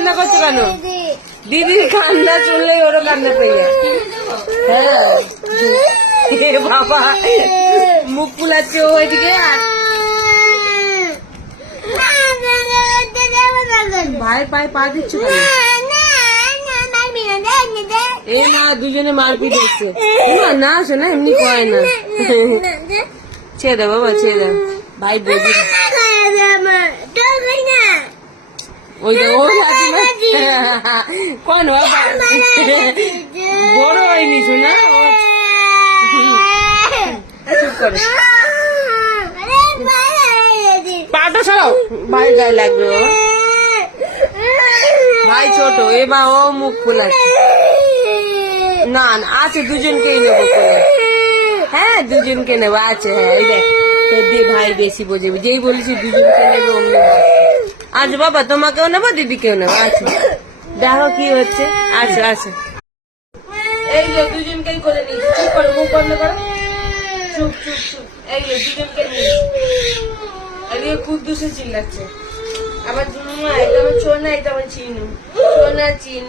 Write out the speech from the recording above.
কান্না করছো কেন? দিদির কান্না শুনলেই ওরও কান্না পেয়ে যায়। হ্যাঁ বাবা মুখ ফুলাচ্ছে ও ওইদিকে। ভাই পায়ে পা দিচ্ছ কেন? এ না দুজনে মারপিট হচ্ছে না শোনা এমনি কয় না। ছেড়ে দাও বাবা ছেড়ে দাও ভাই বলবি ওই ও কয় না বড় হয়নি শোনা চুপ করে পাটা সরাও ভাই গায়ে লাগবে ভাই ছোট এবার ও মুখ খোলাচ্ছে না না আছে দুজনকেই নেবো হ্যাঁ দুজনকে নেবো আছে হ্যাঁ ওই দেখ তোর দিয়ে ভাই বেশি বোঝে যেই বলেছি দুজনকে নেবো অমনি আচ্ছা বাবা তোমাকেও নেবো দিদিকেও নেবো আচ্ছা দেখো কি হচ্ছে আচ্ছা আচ্ছা এই যে দুজনকেই করে নিয়েছি চুপ করো মুখ বন্ধ করো চুপ চুপ চুপ এই যে দুজনকে নিয়েছি এদিকে কুদ্দুসে চিল্লাচ্ছে আবার এটা আমার ছোনা এটা আমার চিনু ছোনা চিনু